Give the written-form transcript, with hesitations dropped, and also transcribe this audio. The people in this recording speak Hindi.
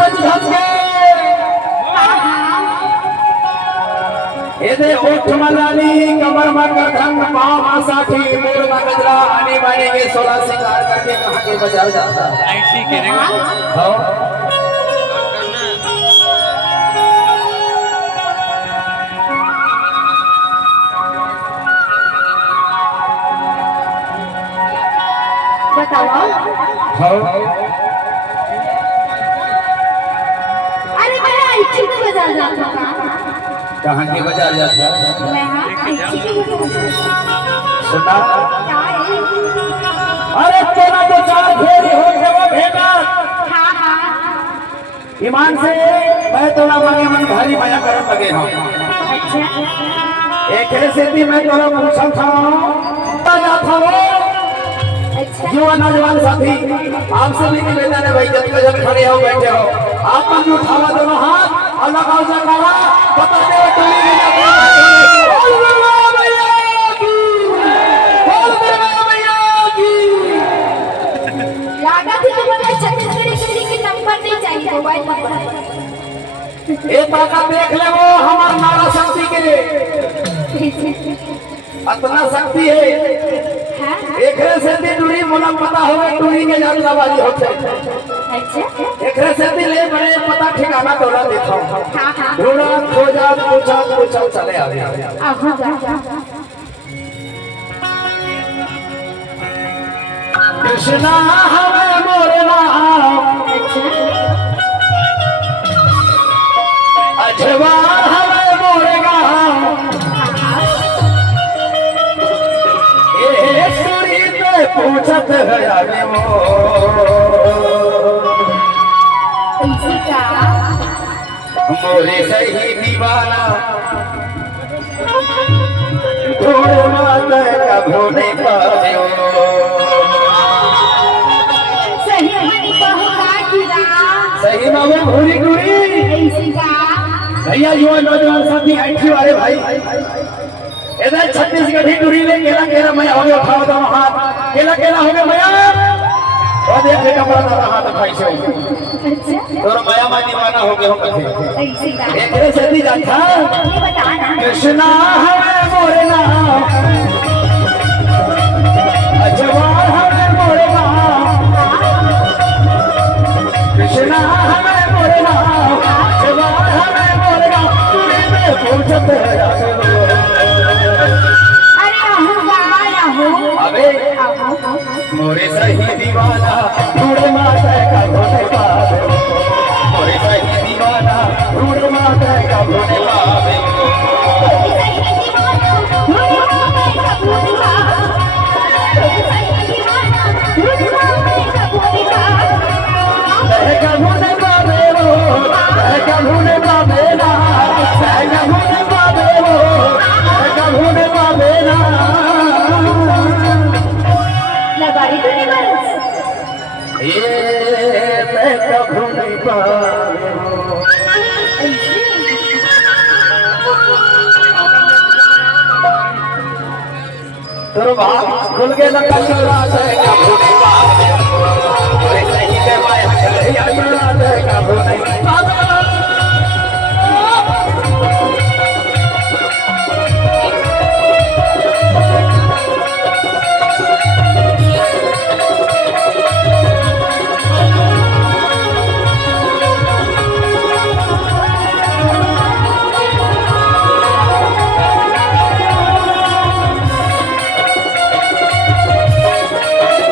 सच धस गए एदे ओठ मलानी कमर में करधन पाँव में साठी मोर में गजरा आने बाने के 16 सिंगार करके कहाँ के बाजार जाता ऐसी करेगा हाँ बताओ। हाँ अरे मैं ऐसी के बाजार जाता हूँ। कहाँ के बाजार जाता मैं हाँ ऐसी के बाजार सुना क्या है? अरे तेरा तो 4 फेरी हो गए वो भेगा हाँ हाँ ईमान से मैं तोला मांगे मन भारी माया करन लगे हूँ अच्छा एक से भी मैं तोला पूछा था जाता हूँ अच्छा युवा नौजवान साथी आपसे भी निवेदन है भाई जब जब खड़े हो बैठे हो आप मन उठावा दोनों हाथ और लगाओ जयकारा बताते हो टोली में बोल बलवा भैया की बोल बलवा भैया की लगा थी तुम्हें छत्तीसगढ़ी के नंबर नहीं चाहिए मोबाइल नंबर ये ताकत देख ले वो हमार नारा शक्ति के इतना शक्ति है एक से भी दूरी मुला पता होवे टूरी के जान लवाली होते अच्छा एक से भी ले बड़े पता ठिकाना तोला देखो हाँ हाँ ढूंढा खोजा पूछा चले आ गया कृष्णा हमें मोरना अजवा हमें मोरेगा पूछत है आगे मोरे सही दीवाना ढूंढना का भोने पावे सही मावे भूरी टूरी भैया युवा नौजवान साथी ऐठी वाले भाई इधर छत्तीसगढ़ी टूरी ले केला केला मैं हो गया उठाओ दोनों हाथ केला केला हो गया भैया और देखे कपड़ा दादा हाथ भाई से और माया में दीवाना हो गए हो कथे एक से दी जाता कृष्णा हमें मोरना अजवा हमें मोरना कृष्णा हमें मोरना अजवा हमें मोरना टूरी में पूछत है अबे मोरे सही दीवाना ढूंढे माता का भोले पावे मोरे सही दीवाना ढूंढे माता का भोले पावे भूले पावे वो भूले पावे ना भूले पावे वो भूले पावे ना मैं कभू नहीं पावे तो भाग खुल के लगा